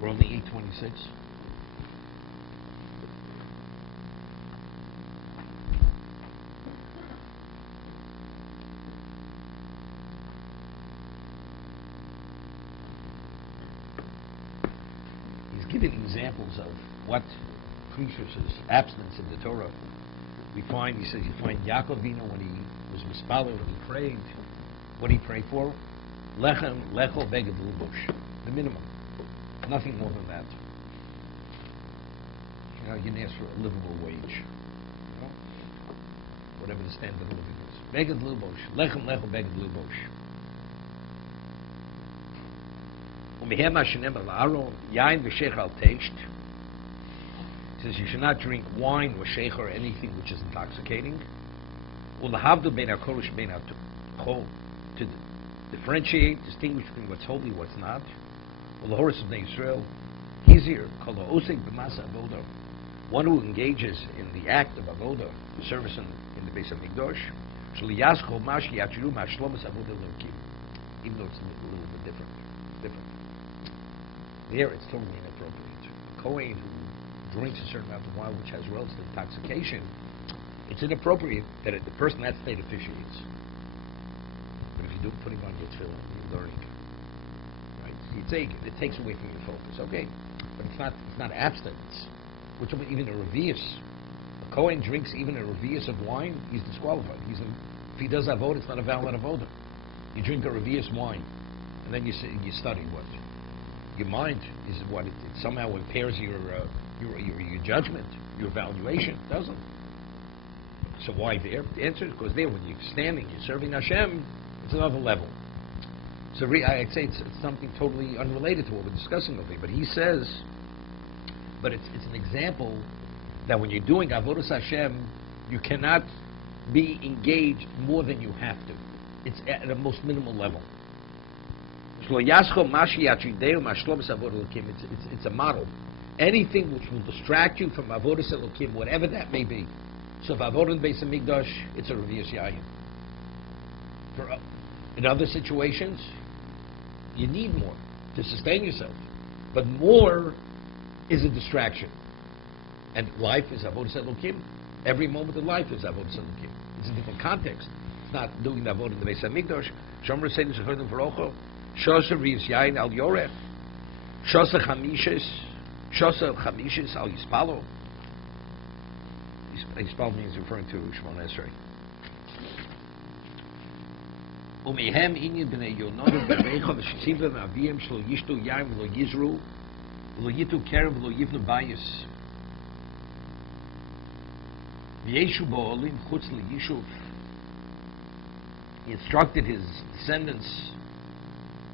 We're on the 826. He's giving examples of what constitutes abstinence in the Torah. We find, he says, you find Yaakov Avinu when he was mispalel, when he prayed. What did he pray for? Lechem, lecho, beged, lubush. The minimum. Nothing more than that. You know, you can ask for a livable wage. You know? Whatever the standard of living is. Beged, lubush. Lechem, lecho, beged, lubush. Umehem hashenem al-aron, yain v'shech al teisht. He says you should not drink wine or sheikh or anything which is intoxicating. Ulahavdu bein hakorosh bein hakol, to differentiate, distinguish between what's holy, what's not. Ulahoris of Israel, easier. Kol ha'osek b'masa avoda, one who engages in the act of avoda, service in the base of Mikdash. Shliyascho mashi yachiru mashlomas avoda lokim, even though it's a little bit different. There, it's totally inappropriate. A Kohen who drinks a certain amount of wine which has relative intoxication, it's inappropriate that the person in that state officiates. But if you do putting on your tefillin, you're learning, right? It takes away from your focus. Okay, but it's not abstinence. Which even a revius, a Kohen drinks even a revius of wine, he's disqualified. If he does avoda, it's not a valid avoda. You drink a revius wine, and then you study what. Your mind is what it somehow impairs your judgment, your evaluation. It doesn't. So why there? The answer is because there, when you're standing, you're serving Hashem, it's another level. So I'd say it's something totally unrelated to what we're discussing over here. But he says, but it's an example that when you're doing avodas Hashem, you cannot be engaged more than you have to. It's at the most minimal level. It's a model. Anything which will distract you from avodas Elokim, whatever that may be. So if avodah in Beis Hamikdash, it's a revius yayin. In other situations, you need more to sustain yourself, but more is a distraction. And life is avodas Elokim. Every moment of life is avodas Elokim. It's a different context. It's not doing the avodah in the Beis Hamikdash. Shomer Seinu Shechodim V'rocho. Shosa Rivs Yain al Yorech, Shosa Chamishis al Yispalo. Yispalo means referring to Shemon Esrei. Umehem inyan b'nei Yonodah b'reicha v'shesiva v'aviyim shlo yishtu yain v'lo yizru v'lo yitu kerem v'lo yivnu bayis v'yeshu bo'olim chutz l'yishuv. He instructed his descendants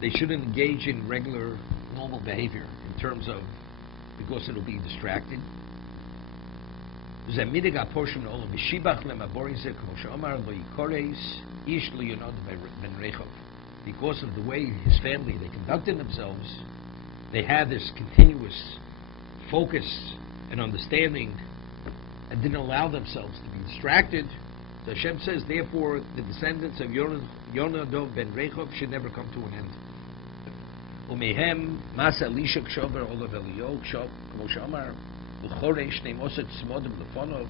they shouldn't engage in regular, normal behavior in terms of, because it'll be distracted. Because of the way his family, they conducted themselves, they had this continuous focus and understanding and didn't allow themselves to be distracted. So Hashem says, therefore, the descendants of Yonadav ben Rechov should never come to an end. Umehem masa lisha kshover olav Eliyahu kshov kmo she'amar uchoresh neimoset smodim lefonov.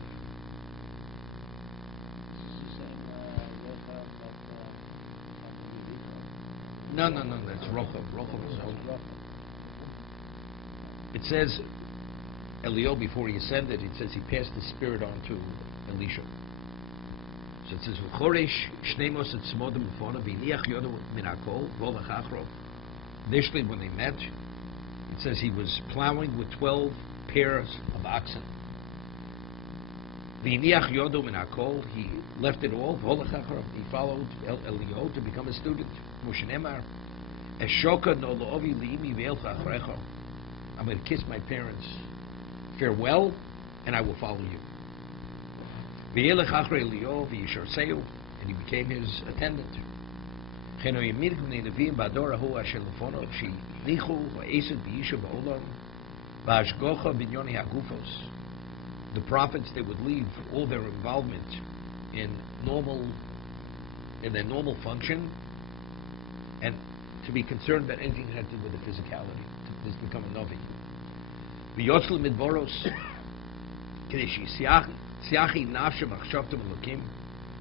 No, that's Rochav. Rochav is only. It says Eliyahu before he ascended. It says he passed the spirit on to Elisha. So it says uchoresh neimoset smodim lefonov v'iniach yodo min hakol v'olach achrov. Initially, when they met, it says he was plowing with 12 pairs of oxen. V'iniach yodo min hakol, he left it all. He followed Eliyahu to become a student. Moshe Nemar, Eshoka no loovi liimi ve'elcha achrecha. I'm going to kiss my parents farewell, and I will follow you. V'yelech achrei Eliyahu v'yisharseu, and he became his attendant. The prophets, they would leave all their involvement in their normal function and to be concerned about anything that had to do with the physicality, to just become a Navi. V'yotzlu midboros, k'deshi siachi nafshem achshavtem elokim,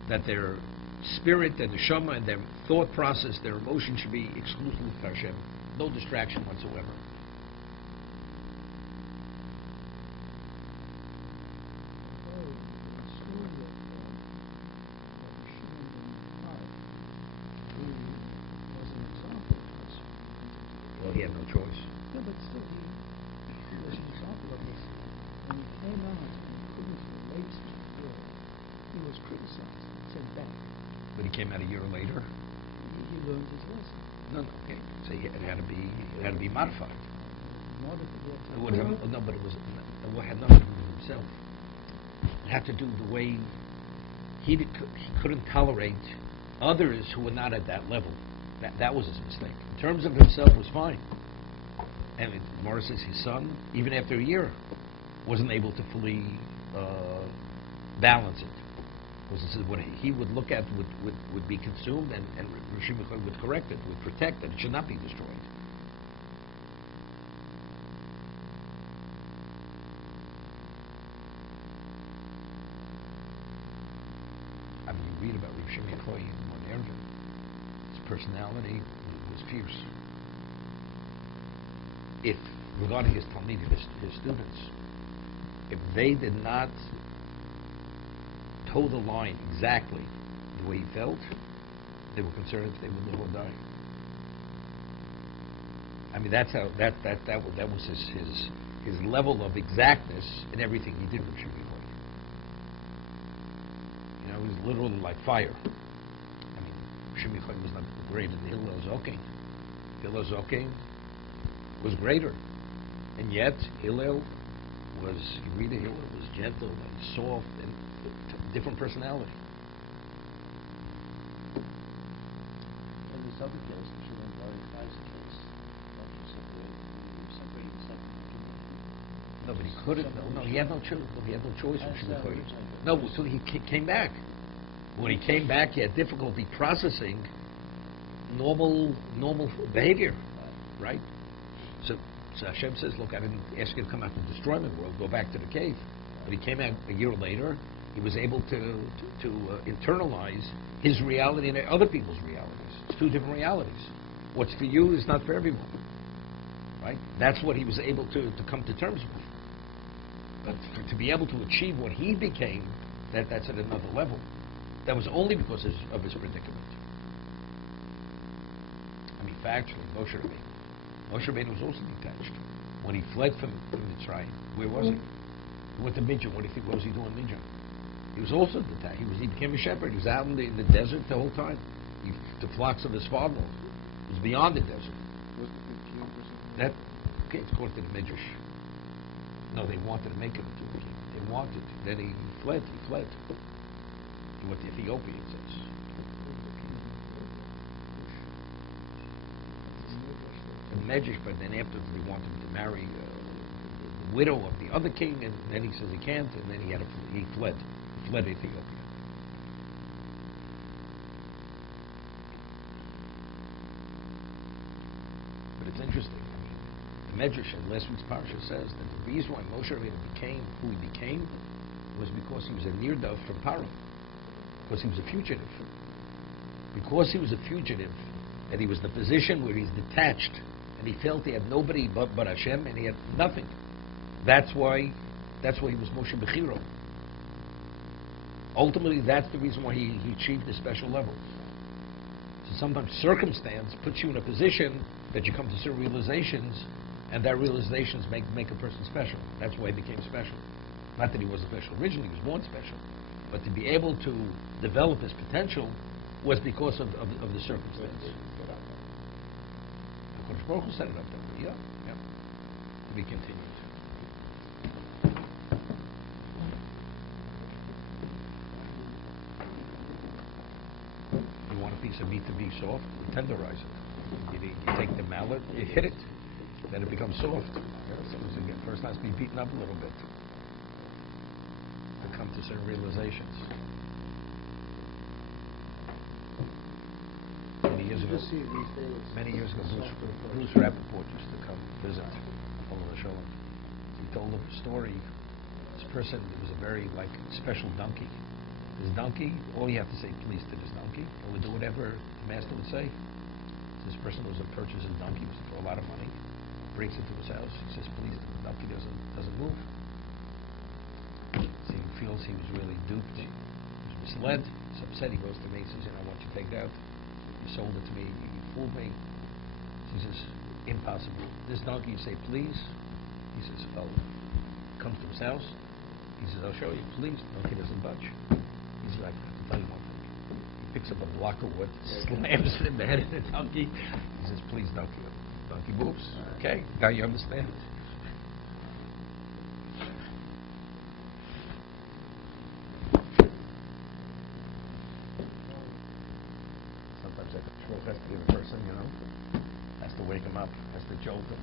that their spirit, their neshama, and their thought process, their emotion should be exclusively for Hashem. No distraction whatsoever. Well, he had no choice. No, but still, he was an example of this. When he came out and couldn't relate to the world, he was criticized and sent back. But he came out a year later. He learned his lesson. No, okay. So it had to be modified. Not if it It was would have, no, but it had nothing to do with himself. It had to do with the way he couldn't tolerate others who were not at that level. That was his mistake. In terms of himself, was fine. And Morris says his son, even after a year, wasn't able to fully balance it. Because this is what he would look at would be consumed, and Rashi would correct it, would protect it. It should not be destroyed. I mean, you read about Rav Shimon Koy in one area. His personality was fierce. If, regarding his Talmidim, his students, if they did not toe the line exactly the way he felt, they were concerned if they would live or die. I mean, that's how that was his level of exactness in everything he did with Shimon Koy. You know, he was literally like fire. I mean, Shimon Koy was not greater than Hillel Zokin. Hillel Zokin was greater, and yet Hillel was, you read it, Hillel was gentle and soft and different personality. In this other case, the Judah ibn Tibbon's case, not just separating himself from No, but he couldn't. No, he had no choice. He had no choice. No, so he came back. When he came back, he had difficulty processing normal behavior, right? So Hashem says, look, I didn't ask you to come out to the destroyment world, go back to the cave. But he came out a year later. He was able to internalize his reality and other people's realities. It's two different realities. What's for you is not for everyone, right? That's what he was able to come to terms with. But to be able to achieve what he became, that's at another level. That was only because of his predicament. I mean, factually, Moshe Rabbeinu was also detached. When he fled from Mitzrayim, where was he? He went to Midian. What do you think? What was he doing in Midian? He was also detached. He became a shepherd. He was out in the desert the whole time. The flocks of his father. He was beyond the desert. Was the 15%? That, okay, it's according to the Midrash. No, they wanted to make him into a king. They wanted. Then he fled. He fled. He went to Ethiopia, it says. The Medrash, but then afterwards they wanted him to marry the widow of the other king, and then he says he can't, and then he fled. He fled Ethiopia. But it's interesting. I mean, the Medrash in last week's parsha says that the reason why Moshe Rabbeinu became who he became was because he was a near-dove from Paro. Because he was a fugitive. Because he was a fugitive, and he was in a position where he's detached, and he felt he had nobody but Hashem, and he had nothing. That's why he was Moshe Bechiro. Ultimately, that's the reason why he achieved a special level. So sometimes circumstance puts you in a position that you come to certain realizations, and that realizations make a person special. That's why he became special. Not that he wasn't special originally, he was born special. But to be able to develop his potential was because of the circumstance. HaKadosh Baruch Hu set it up that way. Yeah. To be continued. You want a piece of meat to be soft? You tenderize it. You take the mallet, you hit it, then it becomes soft. So again, first has to be beaten up a little bit to come to certain realizations. Many years years ago. Just see it these days. Many years ago, Soft for the place. Bruce Rappaport used to come visit the show. He told him a story. This person, it was a very special donkey. This donkey, all you have to say please to this donkey, it would do whatever the master would say. This person was to purchase his donkey for a lot of money, breaks into his house, he says please, the donkey doesn't move. So he feels he was really duped, he was misled, he's upset, he goes to me, he says, I want you to take it out. You sold it to me, you fooled me. He says, impossible. This donkey, you say please, he says, well, comes to his house, he says, I'll show you, please. The donkey doesn't budge. He's like, I have to tell you one thing. He picks up a block of wood, slams it in the head of the donkey. He says, please, donkey. Donkey moves. Okay, now you understand. Sometimes that troll has to give a person, has to wake him up, has to jolt him.